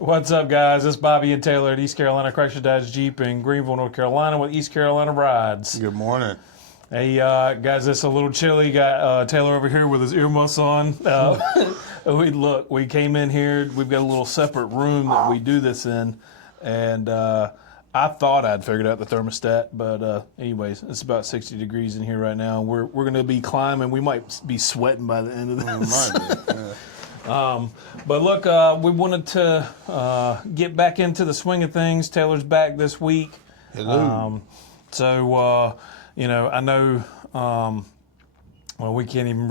What's up, guys? It's Bobby and Taylor at East Carolina Chrysler Dodge Jeep in Greenville, North Carolina with East Carolina Rides. Good morning. Hey, guys, it's a little chilly. Got Taylor over here with his earmuffs on. We came in here. We've got a little separate room that we do this in, and I thought I'd figured out the thermostat, but anyways, it's about 60 degrees in here right now. We're going to be climbing. We might be sweating by the end of this. But look, we wanted to get back into the swing of things. Taylor's back this week. Hello. I know. We can't even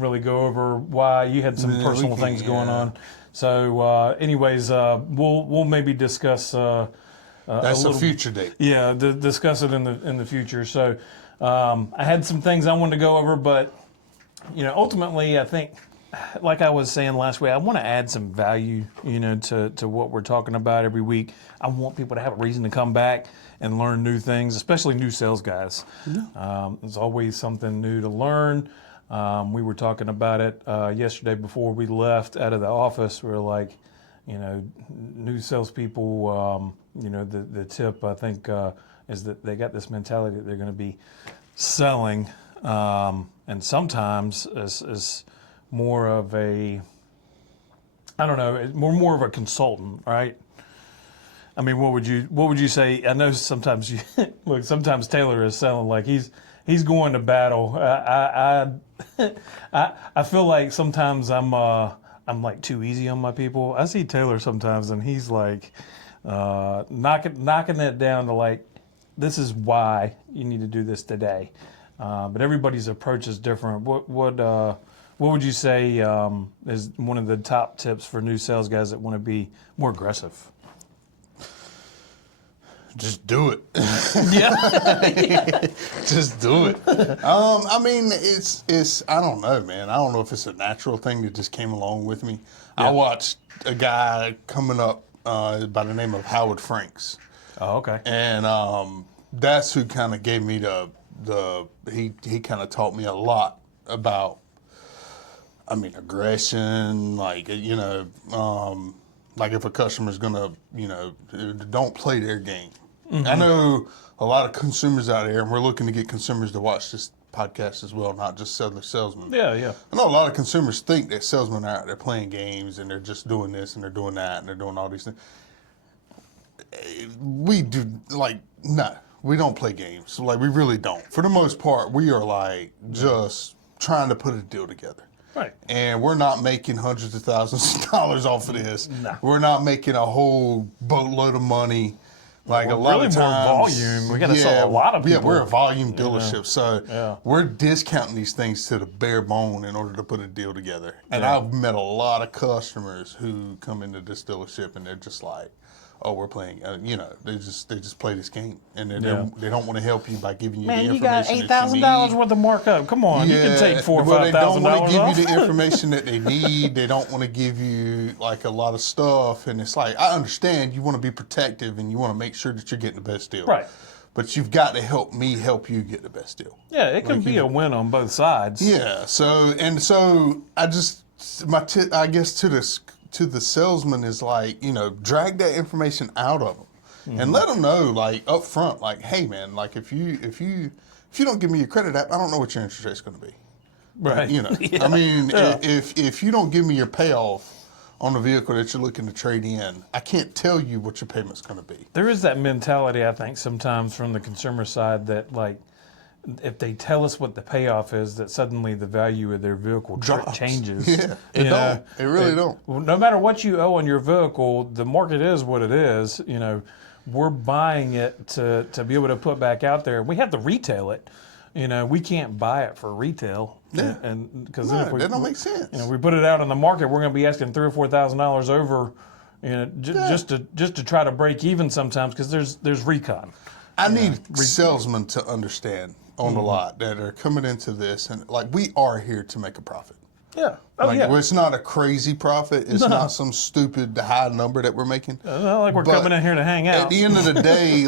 really go over why you had some personal things going on. So, we'll maybe discuss. That's a future date. Yeah, discuss it in the future. So, I had some things I wanted to go over, but ultimately, I think, like I was saying last week, I want to add some value, to what we're talking about every week. I want people to have a reason to come back and learn new things, especially new sales guys. Yeah. There's always something new to learn. We were talking about it yesterday before we left out of the office. We were like, new salespeople, the tip, I think, is that they got this mentality that they're going to be selling, and sometimes is more of a, I don't know, more of a consultant, right? I mean, what would you say? I know sometimes sometimes Taylor is selling like he's going to battle. I feel like sometimes I'm like too easy on my people. I see Taylor sometimes and he's like knocking it down to like, this is why you need to do this today. But everybody's approach is different. What would you say is one of the top tips for new sales guys that want to be more aggressive? Just do it. Yeah. Just do it. I mean, it's I don't know, man. I don't know if it's a natural thing that just came along with me. Yeah. I watched a guy coming up by the name of Howard Franks. Oh, okay. And that's who kind of gave me he kind of taught me a lot about, aggression, like, like if a customer's gonna, don't play their game. Mm-hmm. I know a lot of consumers out there, and we're looking to get consumers to watch this podcast as well, not just salesmen. Yeah. I know a lot of consumers think that salesmen are out there playing games and they're just doing this and they're doing that and they're doing all these things. We do, no, we don't play games. We really don't. For the most part, we are just trying to put a deal together. Right. And we're not making hundreds of thousands of dollars off of this. No. We're not making a whole boatload of money. Like a lot really of times, more volume. We got to sell a lot of people. Yeah, we're a volume dealership, so we're discounting these things to the bare bone in order to put a deal together. And I've met a lot of customers who come into this dealership and they're just like, "Oh, we're playing." They just play this game, and they don't want to help you by giving you the information. Man, you got $8,000 worth of markup. Come on, you can take $4,000 or $5,000 off. They don't want to give you the information that they need. They don't want to give you a lot of stuff, and it's like, I understand you want to be protective and you want to make sure that you're getting the best deal. Right. But you've got to help me help you get the best deal. Yeah, it can be a win on both sides. Yeah. So I just I guess to the salesman is drag that information out of them and let them know up front, hey man, if you don't give me your credit app, I don't know what your interest rate's going to be. Right. If you don't give me your payoff on the vehicle that you're looking to trade in, I can't tell you what your payment's going to be. There is that mentality, I think, sometimes from the consumer side that if they tell us what the payoff is, that suddenly the value of their vehicle changes. Yeah, it really don't. No matter what you owe on your vehicle, the market is what it is. We're buying it to be able to put back out there. We have to retail it. We can't buy it for retail. Yeah. Because that don't make sense. We put it out on the market, we're going to be asking $3,000 or $4,000 over, just to try to break even sometimes because there's recon. I need salesmen to understand on the lot that are coming into this, and we are here to make a profit. Yeah. It's not a crazy profit. It's not some stupid high number that we're making. Not like we're coming in here to hang out. At the end of the day,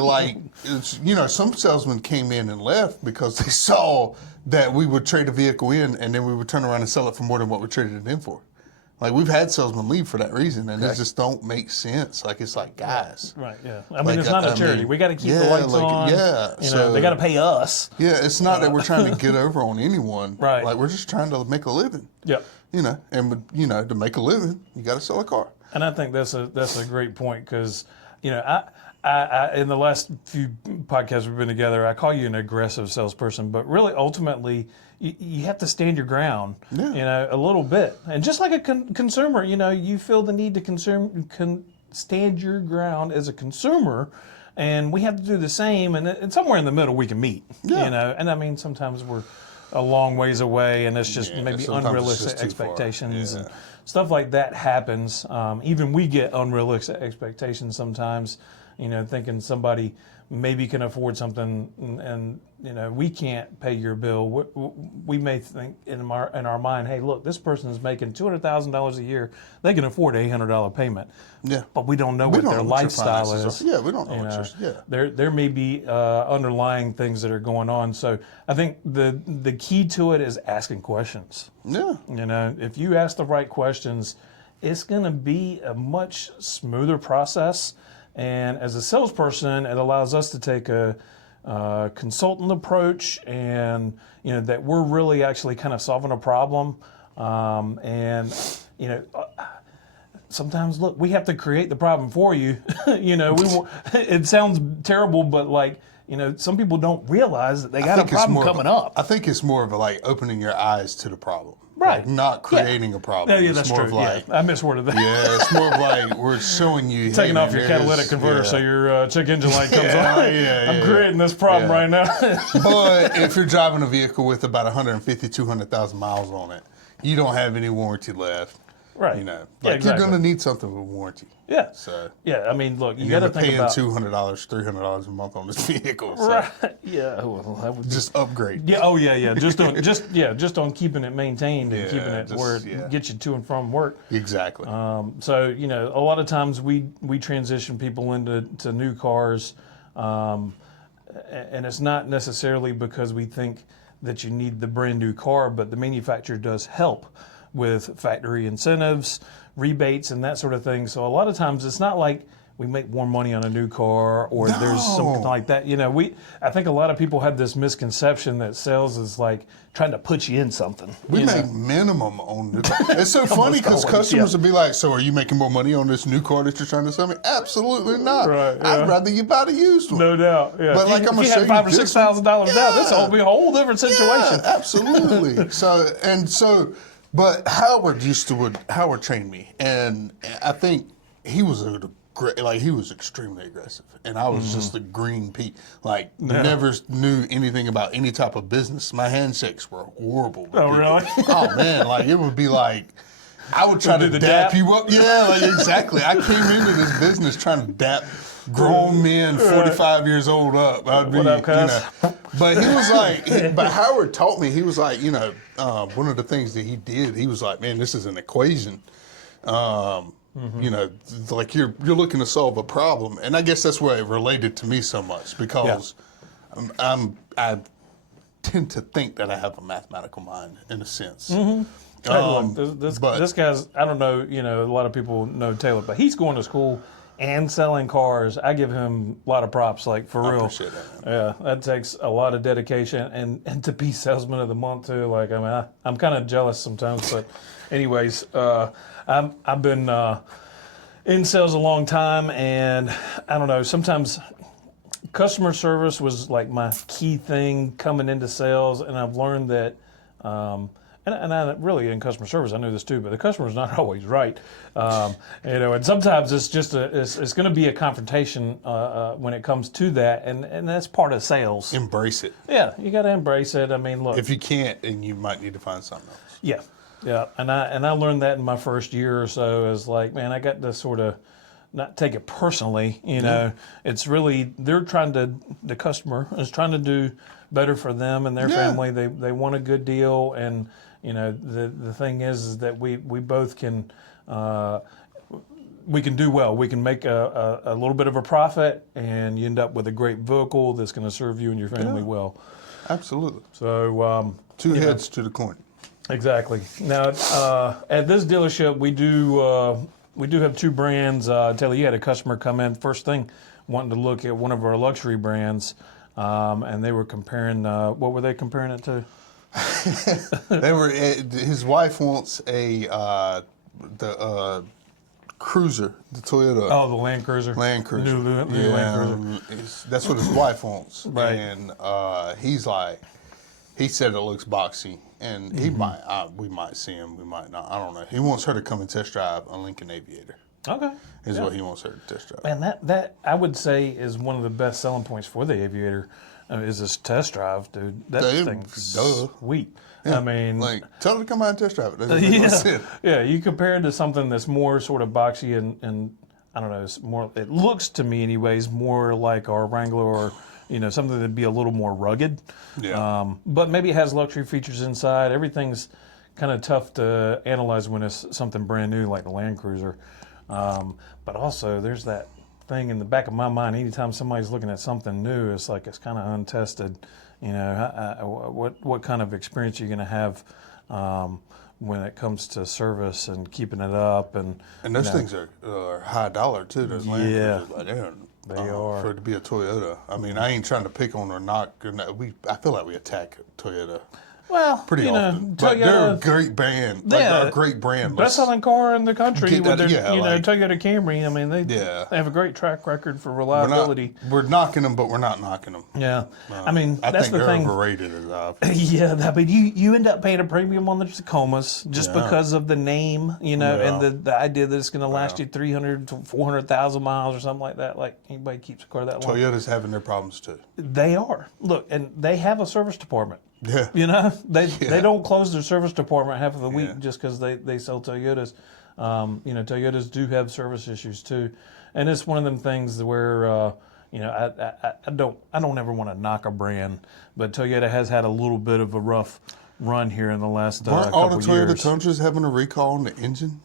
some salesmen came in and left because they saw that we would trade a vehicle in and then we would turn around and sell it for more than what we traded it in for. Like we've had salesmen leave for that reason, and it just don't make sense. Like it's like, guys, Right. Yeah. I mean, it's not a charity. We got to keep the yeah, lights like, on. yeah, You know, so- they got to pay us. Yeah, it's not that we're trying to get over on anyone. Right. Like we're just trying to make a living. Yep. You know, and you know, to make a living, you got to sell a car. And I think that's a great point because, you know, I in the last few podcasts we've been together, I call you an aggressive salesperson, but really ultimately you have to stand your ground, Yeah. you know, a little bit. And just like a consumer, you know, you feel the need to stand your ground as a consumer, and we have to do the same. And somewhere in the middle we can meet, Yeah. you know. And I mean, sometimes we're a long ways away, and it's just Yeah, maybe sometimes it's unrealistic just too far. expectations Yeah. and stuff like that happens. Even we get unrealistic expectations sometimes, you know, thinking somebody maybe can afford something and you know, we can't pay your bill. We may think in our mind, hey, look, this person is making $200,000 a year. They can afford an $800 payment. Yeah. But we don't know what don't their know what your lifestyle finances is. are. Yeah, we don't know You what know, your there may be underlying things that are going on. So I think the key to it is asking questions. Yeah. You know, if you ask the right questions, it's going to be a much smoother process. And as a salesperson, it allows us to take a consultant approach, and you know that we're really actually kind of solving a problem. And you know, sometimes look, we have to create the problem for you. You know, it sounds terrible, but like, you know, some people don't realize that they got a problem coming up. I think it's more of like opening your eyes to the problem. Right. Like not creating a problem. Yeah, It's that's more true. of like, Yeah, I misworded that. yeah, it's more of like we're showing you Taking hey, off man, your there catalytic is- converter yeah. so your check engine light comes Yeah, on. yeah, I'm yeah. creating this problem Yeah. right now. But if you're driving a vehicle with about 150, 200,000 miles on it, you don't have any warranty left. Right. You know, Yeah, like exactly. you're going to need something with warranty. Yeah. So Yeah, I mean, look, you you're got to think paying about $200, $300 a month on this vehicle. So right. Yeah, well, that would be, just upgrade. yeah. Oh, yeah, yeah. Just on keeping it maintained and Yeah, keeping it just- where it yeah. gets you to and from work. Exactly. So you know, a lot of times we transition people into new cars, and it's not necessarily because we think that you need the brand new car, but the manufacturer does help with factory incentives, rebates, and that sort of thing. So a lot of times it's not like we make more money on a new car or there's something like that. You know, I think a lot of people have this misconception that sales is like trying to put you in something. We you know? make minimum on new car. It's so funny because always, customers will be like, so are you making more money on this new car that you're trying to sell me? Absolutely not. Right, yeah. I'd rather you buy the used one. No doubt. Yeah. But If like you, I'm if gonna you show had you $5,000 or this $6,000 down, this Yeah. will be a whole different situation. Yeah, absolutely. But Howard trained me, and I think he was he was extremely aggressive, and I was just a green pea. Like never knew anything about any type of business. My handshakes were horrible. with Oh, people. really? Oh man, like it would be like. I would try Do to the dap dap? you up. Yeah, like exactly. I came into this business trying to dap grown men 45 years old up. I'd be, What up, cuz? But he was like, but Howard taught me, he was like, you know, one of the things that he did, he was like, man, this is an equation. You know, like you're looking to solve a problem. And I guess that's why it related to me so much because I tend to think that I have a mathematical mind in a sense. Hey, look, this guy's, I don't know, you know, a lot of people know Taylor, but he's going to school and selling cars. I give him a lot of props, like for real. appreciate that, Yeah, that takes a lot of dedication and to be salesman of the month too. Like, I mean, I'm kind of jealous sometimes, but anyways, I've been in sales a long time, and I don't know, sometimes customer service was like my key thing coming into sales, and I've learned that, and I really in customer service, I knew this too, but the customer's not always right. You know, and sometimes it's just it's going to be a confrontation when it comes to that, and that's part of sales. Embrace it. Yeah, you got to embrace it. I mean, look. If you can't, then you might need to find something else. Yeah, yeah, and I learned that in my first year or so. Is like, man, I got to sort of not take it personally. You know, it's really the customer is trying to do better for them and their family. They want a good deal, and you know, the thing is that we both can. We can do well. We can make a little bit of a profit, and you end up with a great vehicle that's going to serve you and your family well. Absolutely. So Two heads to the coin. Exactly. Now, at this dealership, we do have two brands. Taylor, you had a customer come in first thing, wanting to look at one of our luxury brands, and they were comparing. What were they comparing it to? They were. His wife wants the Cruiser, the Toyota. Oh, the Land Cruiser. Land Cruiser. New Land Cruiser. That's what his wife wants. Right. And he's like, he said it looks boxy, and he might. We might see him. We might not. I don't know. He wants her to come and test drive a Lincoln Aviator. Okay. Is what he wants her to test drive. Man, that I would say is one of the best selling points for the Aviator. Is this test drive, dude? That thing's sweet. Yeah, I mean, like, tell her to come out and test drive it. That's it. Yeah. You compare it to something that's more sort of boxy and I don't know. It's more. It looks to me, anyways, more like our Wrangler or something that'd be a little more rugged. Yeah. But maybe it has luxury features inside. Everything's kind of tough to analyze when it's something brand new like the Land Cruiser. But also, there's that thing in the back of my mind. Anytime somebody's looking at something new, it's like it's kind of untested. What kind of experience are you going to have when it comes to service and keeping it up? And those things are high dollar too. Those Land Cruisers, like, they are. For it to be a Toyota. I mean, I ain't trying to pick on or knock. I feel like we attack Toyota. Well, pretty often. But Toyota, they're a great band. They're a great brand. Best-selling car in the country with their, like, Toyota Camry. I mean, they have a great track record for reliability. We're knocking them, but we're not knocking them. Yeah, I mean, I that's think the they're thing. overrated as Yeah, but you end up paying a premium on the Tacomas just because of the name, and the idea that it's going to last you 300 to 400,000 miles or something like that. Like anybody keeps a car that long. Toyota's having their problems too. They are. Look, and they have a service department. Yeah. They don't close their service department half of the week just because they sell Toyotas. Toyotas do have service issues too, and it's one of them things where I don't ever want to knock a brand, but Toyota has had a little bit of a rough run here in the last Weren't couple all the Toyota years. Tundras having a recall on the engine?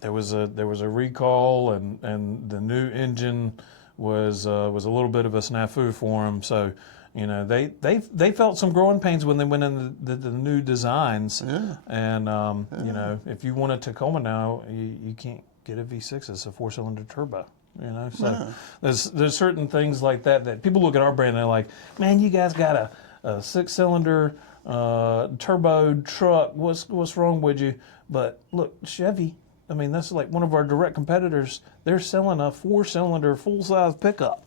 There was a recall, and the new engine was a little bit of a snafu for them. So. They felt some growing pains when they went in the new designs. Yeah. And, if you want a Tacoma now, you can't get a V6. It's a 4-cylinder turbo. So there's certain things like that people look at our brand and they're like, man, you guys got a 6-cylinder turbo truck. What's wrong with you? But look, Chevy, I mean, that's like one of our direct competitors. They're selling a 4-cylinder full-size pickup.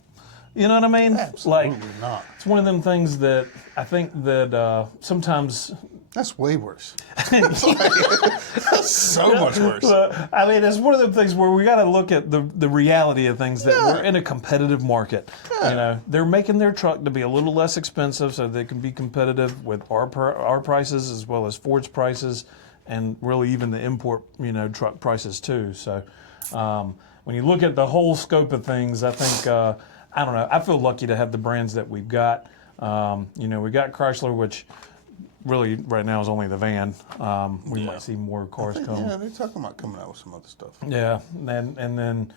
You know what I mean? Absolutely not. It's one of them things that I think that sometimes... That's way worse. That's so much worse. I mean, it's one of them things where we got to look at the reality of things, that we're in a competitive market. Yeah. They're making their truck to be a little less expensive so they can be competitive with our prices as well as Ford's prices, and really even the import truck prices too. So when you look at the whole scope of things, I think... I don't know. I feel lucky to have the brands that we've got. We got Chrysler, which really right now is only the van. We might see more cars come. Yeah, they're talking about coming out with some other stuff. Yeah, and then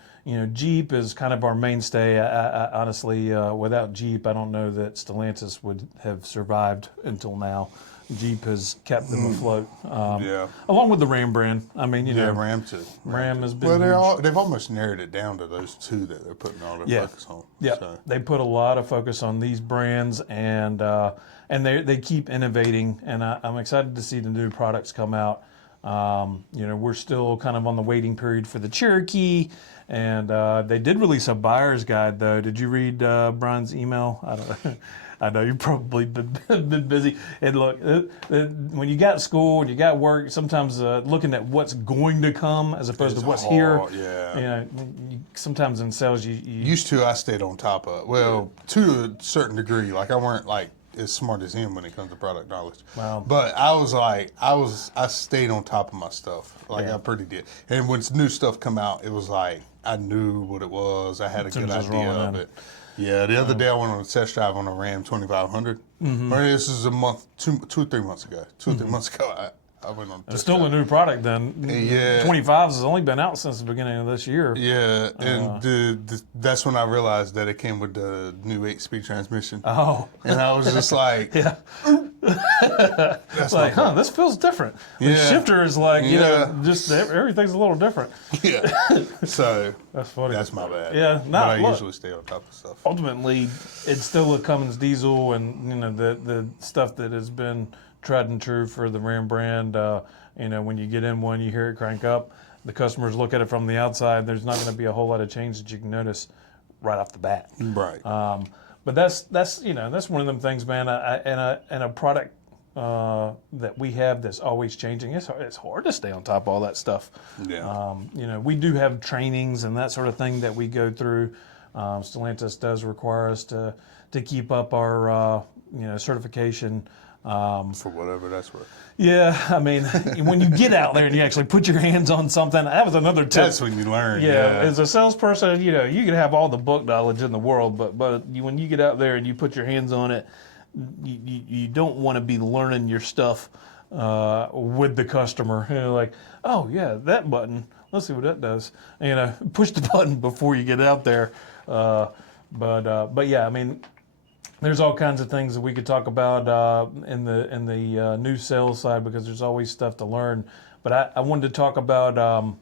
Jeep is kind of our mainstay. I honestly, without Jeep, I don't know that Stellantis would have survived until now. Jeep has kept them afloat. Along with the Ram brand. I mean, Ram too. Ram has been huge. They've almost narrowed it down to those two that they're putting all their focus on. Yeah, so. They put a lot of focus on these brands, and they keep innovating, and I'm excited to see the new products come out. We're still kind of on the waiting period for the Cherokee, and they did release a buyer's guide, though. Did you read Brian's email? I don't know. I know you've probably been busy. And look, when you got school and you got work, sometimes looking at what's going to come as opposed to what's here. Yeah. Sometimes in sales, you used to. I stayed on top of it. Well, to a certain degree. Like I weren't like as smart as him when it comes to product knowledge. Wow. But I stayed on top of my stuff. Like I pretty did. And when new stuff come out, it was like I knew what it was. I had a good idea of it. Yeah, the other day I went on a test drive on a Ram 2500. Mm-hmm. Or this is two or 3 months ago. 2 or 3 months ago, I went on a test It's still drive. A new product then. Yeah. 25s has only been out since the beginning of this year. Yeah, and that's when I realized that it came with the new 8-speed transmission. Oh. And I was just like, It's like, this feels different. The Yeah. shifter is like, Yeah. just everything's a little different. Yeah. So That's funny. that's my bad. Yeah, But no, I look. usually stay on top of stuff. Ultimately, it's still a Cummins diesel, and the stuff that has been tried and true for the Ram brand. When you get in one, you hear it crank up. The customers look at it from the outside. There's not going to be a whole lot of change that you can notice right off the bat. Right. But that's one of them things, man. And a product that we have that's always changing. It's hard to stay on top of all that stuff. Yeah. We do have trainings and that sort of thing that we go through. Stellantis does require us to keep up our certification. For whatever that's worth. Yeah, I mean, when you get out there and you actually put your hands on something, that was another tip. That's when you learn. Yeah, as a salesperson, you can have all the book knowledge in the world, but when you get out there and you put your hands on it, you don't want to be learning your stuff with the customer. Like, oh yeah, that button. Let's see what that does. Push the button before you get out there. But yeah, I mean, there's all kinds of things that we could talk about in the new sales side, because there's always stuff to learn. But I wanted to talk about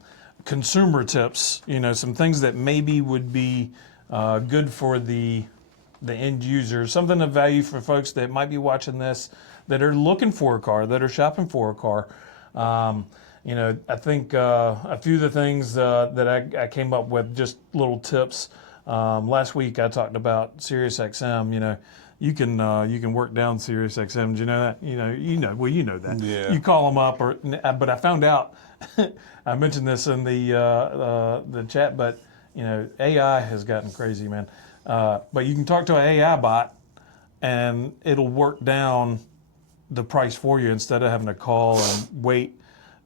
consumer tips. Some things that maybe would be good for the end user, something of value for folks that might be watching this, that are looking for a car, that are shopping for a car. I think a few of the things that I came up with, just little tips. Last week I talked about SiriusXM. You can work down SiriusXM. Do you know that? You know that. Yeah. You call them up, but I found out. I mentioned this in the chat, but AI has gotten crazy, man. But you can talk to an AI bot, and it'll work down the price for you instead of having to call and wait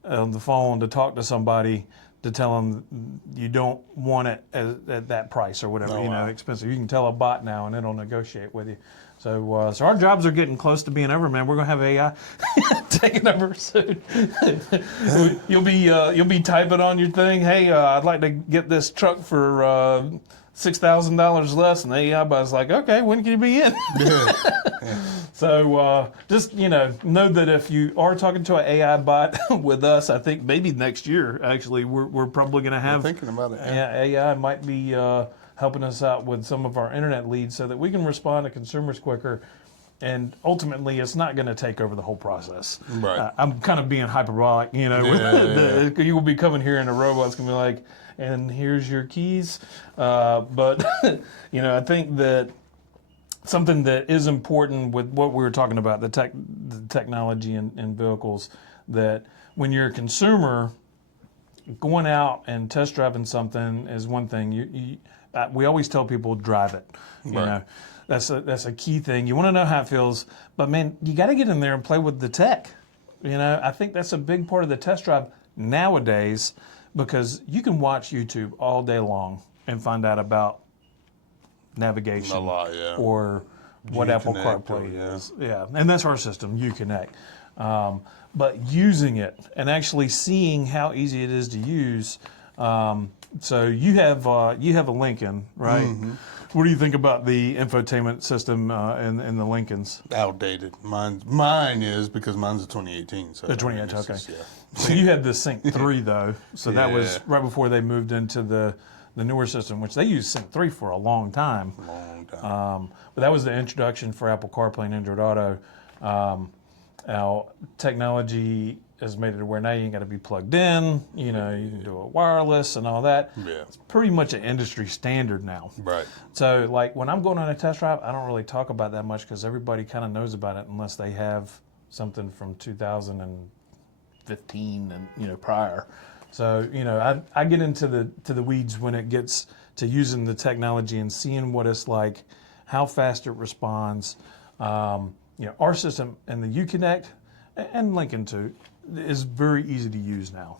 on the phone to talk to somebody to tell them you don't want it at that price or whatever, wow. expensive. You can tell a bot now, and it'll negotiate with you. So our jobs are getting close to being over, man. We're gonna have AI taking over soon. You'll be typing on your thing. Hey, I'd like to get this truck for $6,000 less, and the AI bot's like, okay, when can you be in? Yeah. So just know that if you are talking to an AI bot with us, I think maybe next year actually we're probably going to have. I'm thinking about it. Yeah, AI might be helping us out with some of our internet leads so that we can respond to consumers quicker. And ultimately, it's not going to take over the whole process. Right. I'm kind of being hyperbolic, Yeah. You will be coming here and the robot's going to be like, and here's your keys. But, I think that something that is important with what we were talking about, the technology in vehicles, that when you're a consumer, going out and test driving something is one thing. We always tell people drive it. Right. That's a key thing. You want to know how it feels, but man, you got to get in there and play with the tech. I think that's a big part of the test drive nowadays, because you can watch YouTube all day long and find out about navigation A lot, yeah. or what Apple Uconnect, CarPlay is. Yeah, and that's our system, Uconnect. But using it and actually seeing how easy it is to use. So you have a Lincoln, right? Mm-hmm. What do you think about the infotainment system in the Lincolns? Outdated. Mine is, because mine's a 2018. So The 2018, okay. Yeah. So you had the Sync 3 though. So that was Yeah. right before they moved into the newer system, which they used Sync 3 for a long time. Long time. But that was the introduction for Apple CarPlay and Android Auto. Now, technology has made it where now you ain't got to be plugged in. You can do it wireless and all that. Yeah. It's pretty much an industry standard now. Right. So, like when I'm going on a test drive, I don't really talk about that much because everybody kind of knows about it unless they have something from 2015 and prior. So, I get into the weeds when it gets to using the technology and seeing what it's like, how fast it responds. Our system and the Uconnect and Lincoln too is very easy to use now.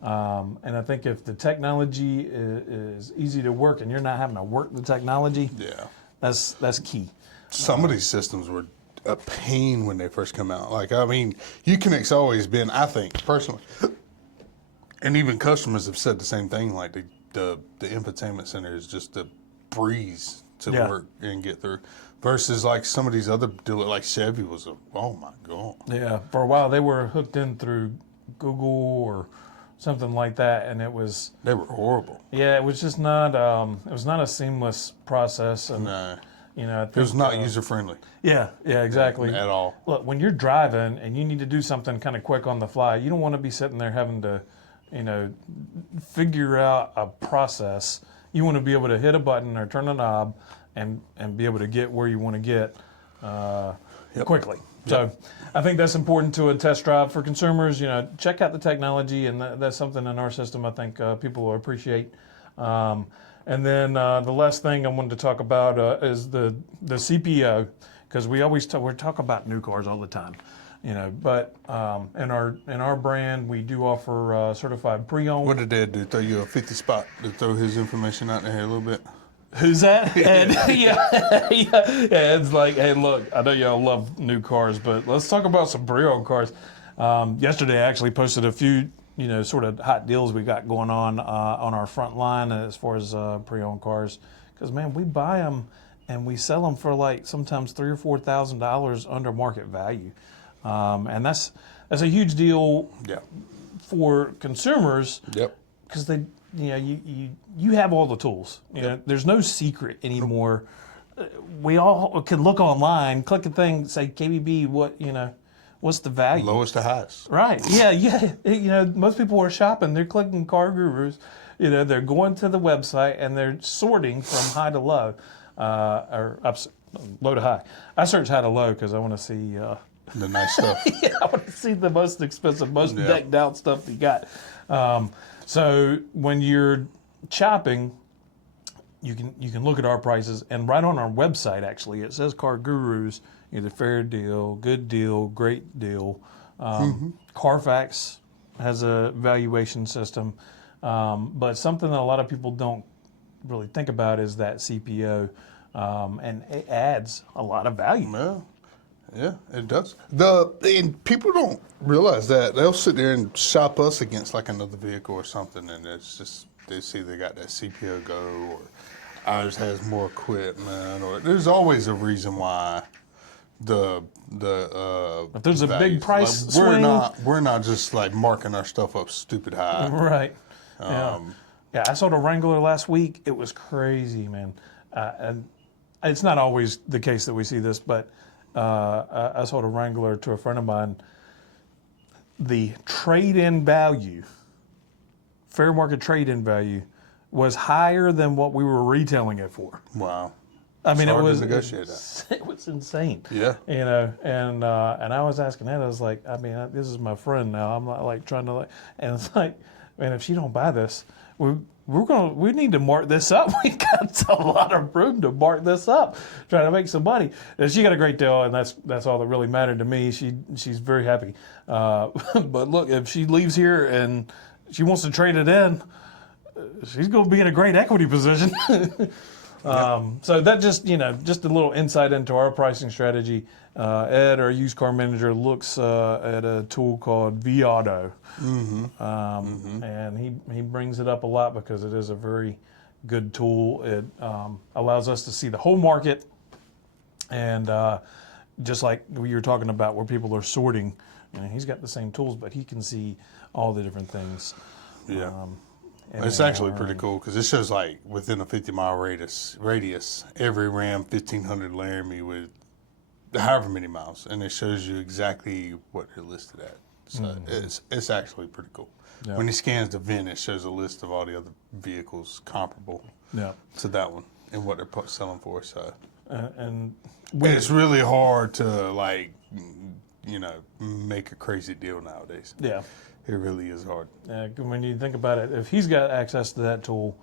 And I think if the technology is easy to work and you're not having to work the technology, Yeah. that's key. Some of these systems were a pain when they first come out. Uconnect's always been, I think, personally, and even customers have said the same thing, like the infotainment center is just a breeze to Yeah. work and get through. Versus like some of these other dealers, like Chevy was oh my God. Yeah, for a while they were hooked in through Google or something like that, and it was They were horrible. it was just not it was not a seamless process, and No, you know I think, it was not user friendly yeah, exactly. at all. Look, when you're driving and you need to do something kind of quick on the fly, you don't want to be sitting there having to, you know, figure out a process. You want to be able to hit a button or turn a knob and be able to get where you want to get quickly. So I think that's important to a test drive for consumers. You know, check out the technology, and that's something in our system I think people will appreciate. And then the last thing I wanted to talk about is the CPO, because we talk about new cars all the time, you know. But in our brand, we do offer certified pre-owned. What did Dad do? Throw you a 50 spot to throw his information out there a little bit? Who's that? And, yeah, it's like, hey, look, I know y'all love new cars, but let's talk about some pre-owned cars. Yesterday, I actually posted a few, you know, sort of hot deals we got going on our front line as far as pre-owned cars. Because, man, we buy them and we sell them for like sometimes $3,000 or $4,000 under market value. And that's a huge deal Yeah. for consumers. Yep. Because they, you know, you have all the tools. You know, there's no secret anymore. We all can look online, click a thing, say KBB. What's the value? Lowest to highest. Right. Yeah. You know, most people are shopping. They're clicking Car Gurus. You know, they're going to the website and they're sorting from high to low, or low to high. I search high to low because I want to see. The nice stuff. Yeah, I want to see the most expensive, most decked out stuff you got. So when you're shopping, you can look at our prices, and right on our website, actually, it says Car Gurus, either fair deal, good deal, great deal. Carfax has a valuation system, but something that a lot of people don't really think about is that CPO, and it adds a lot of value. Well, yeah, it does. And people don't realize that. They'll sit there and shop us against like another vehicle or something, and it's just they see they got that CPO go, or ours has more equipment, or there's always a reason why if there's a big values. price Like, swing, we're not just like marking our stuff up stupid high. right? Yeah, I sold a Wrangler last week. It was crazy, man. And it's not always the case that we see this, but I sold a Wrangler to a friend of mine. The trade-in value, fair market trade-in value, was higher than what we were retailing it for. Wow. I mean, It's hard it was to negotiate that. It was insane. Yeah. You know, and I was asking that. I was like, I mean, this is my friend now. I'm not like trying to like, and it's like, man, if she don't buy this, we need to mark this up. We got a lot of room to mark this up, trying to make some money. And she got a great deal, and that's all that really mattered to me. She's very happy. But look, if she leaves here and she wants to trade it in, she's going to be in a great equity position. So that just a little insight into our pricing strategy. Ed, our used car manager, looks at a tool called vAuto, and he brings it up a lot because it is a very good tool. It allows us to see the whole market, and just like we were talking about where people are sorting, he's got the same tools, but he can see all the different things. Yeah. It's actually pretty cool because it shows like within a 50-mile radius, every Ram 1500 Laramie with however many miles, and it shows you exactly what they're listed at. So it's actually pretty cool. Yeah. When he scans the VIN, it shows a list of all the other vehicles comparable to that one and what they're selling for. So and it's really hard to like make a crazy deal nowadays. Yeah. It really is hard. When you think about it, if he's got access to that tool,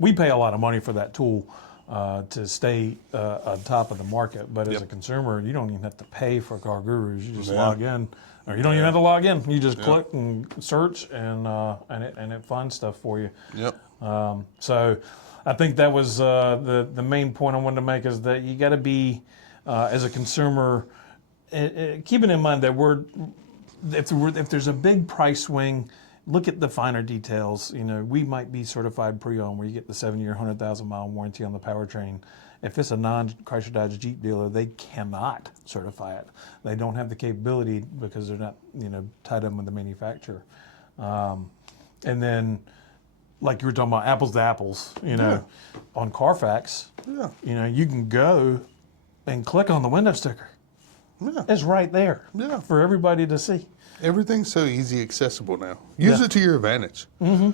we pay a lot of money for that tool to stay on top of the market. But as a consumer, you don't even have to pay for Car Gurus. You just log in, or you don't even have to log in. You just click and search, and it finds stuff for you. Yep. So I think that was the main point I wanted to make is that you got to be, as a consumer, keeping in mind that if there's a big price swing, look at the finer details. You know, we might be certified pre-owned where you get the 7-year, 100,000-mile warranty on the powertrain. If it's a non-Chrysler Dodge Jeep dealer, they cannot certify it. They don't have the capability because they're not, tied in with the manufacturer. And then, like you were talking about apples to apples, on Carfax, you can go and click on the window sticker. Yeah. It's right there for everybody to see. Everything's so easy accessible now. Use it to your advantage. Mm-hmm.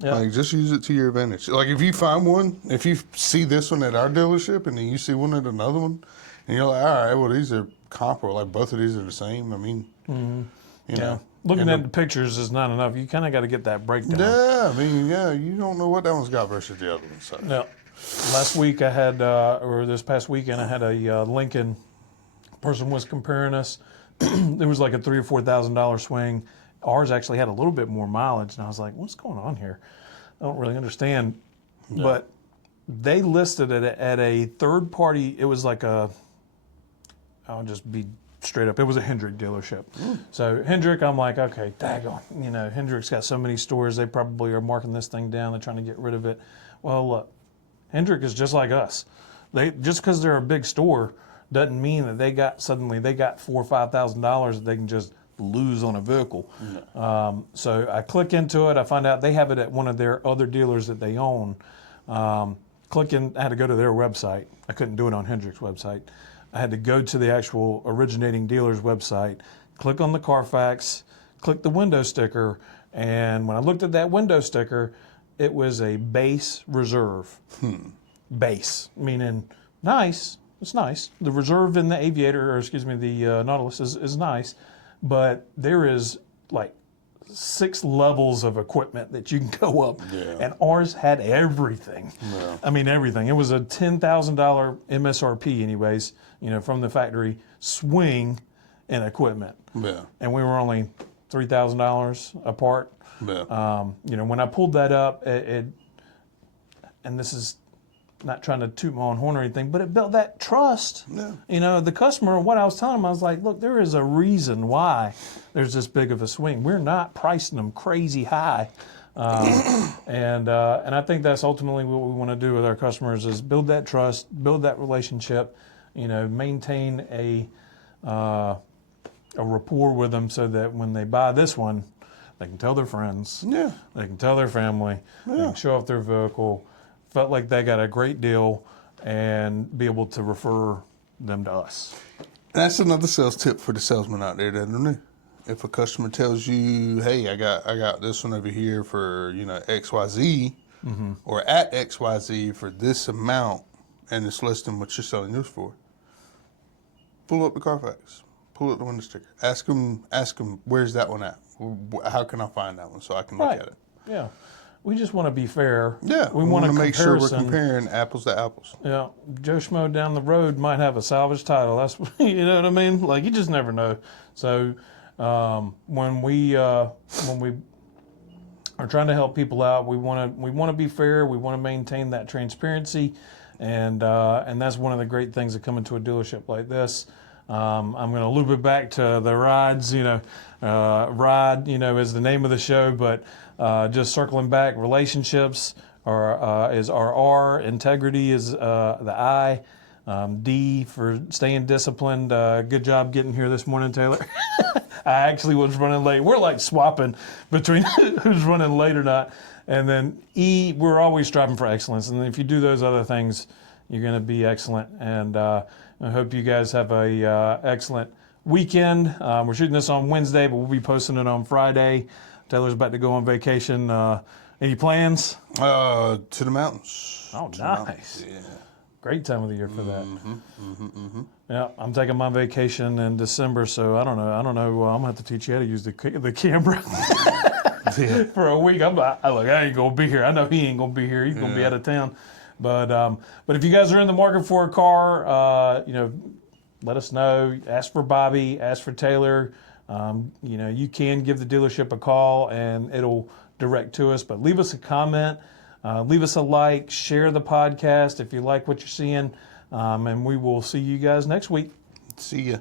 Yeah. Like, just use it to your advantage. Like, if you find one, if you see this one at our dealership and then you see one at another one, and you're like, all right, well, these are comparable. Like, both of these are the same. I mean, you know. Looking at the pictures is not enough. You kind of got to get that breakdown. Yeah, I mean, you don't know what that one's got versus the other one. So. Yeah. Last week I had, or this past weekend, I had a Lincoln. Person was comparing us. There was like a $3,000 or $4,000 swing. Ours actually had a little bit more mileage, and I was like, "What's going on here?" I don't really understand. No. But they listed it at a third party. It was like I'll just be straight up. It was a Hendrick dealership. So Hendrick, I'm like, okay, daggone. Hendrick's got so many stores. They probably are marking this thing down. They're trying to get rid of it. Well, look, Hendrick is just like us. Just because they're a big store doesn't mean that they got $4,000 or $5,000 that they can just lose on a vehicle. No. So I click into it. I find out they have it at one of their other dealers that they own. I had to go to their website. I couldn't do it on Hendrick's website. I had to go to the actual originating dealer's website, click on the Carfax, click the window sticker, and when I looked at that window sticker, it was a base reserve. Base, meaning nice. It's nice. The reserve in the Aviator, the Nautilus is nice, but there is like 6 levels of equipment that you can go up, and ours had everything. Yeah. I mean, everything. It was a $10,000 MSRP, anyways, from the factory swing and equipment. Yeah. And we were only $3,000 apart. Yeah. When I pulled that up, and this is not trying to toot my own horn or anything, but it built that trust. Yeah. The customer, what I was telling him, I was like, look, there is a reason why there's this big of a swing. We're not pricing them crazy high. And I think that's ultimately what we want to do with our customers is build that trust, build that relationship, maintain a rapport with them so that when they buy this one, they can tell their friends. Yeah. They can tell their family. Yeah. They can show off their vehicle. Felt like they got a great deal and be able to refer them to us. That's another sales tip for the salesman out there that are new. If a customer tells you, hey, I got this one over here for, XYZ or at XYZ for this amount and it's less than what you're selling yours for, pull up the Carfax, pull up the window sticker. Ask them, where's that one at? How can I find that one so I can look at it? Yeah. We just want to be fair. Yeah, we want to make sure we're comparing apples to apples. Yeah, Joe Schmo down the road might have a salvage title. That's you know what I mean. Like you just never know. So when we are trying to help people out, we want to be fair. We want to maintain that transparency, and that's one of the great things that come into a dealership like this. I'm going to loop it back to the rides. Ride is the name of the show, but. Just circling back, relationships is our R, integrity is the I, D for staying disciplined. Good job getting here this morning, Taylor. I actually was running late. We're like swapping between who's running late or not. And then E, we're always striving for excellence. And if you do those other things, you're going to be excellent. And I hope you guys have a excellent weekend. We're shooting this on Wednesday, but we'll be posting it on Friday. Taylor's about to go on vacation. Any plans? To the mountains. Oh, nice. Yeah. Great time of the year for that. Yeah, I'm taking my vacation in December, so I don't know. I'm gonna have to teach you how to use the camera for a week. I ain't gonna be here. I know he ain't gonna be here. He's gonna be out of town. But if you guys are in the market for a car, let us know. Ask for Bobby. Ask for Taylor. You can give the dealership a call and it'll direct to us, but leave us a comment, leave us a like, share the podcast if you like what you're seeing, and we will see you guys next week. See ya.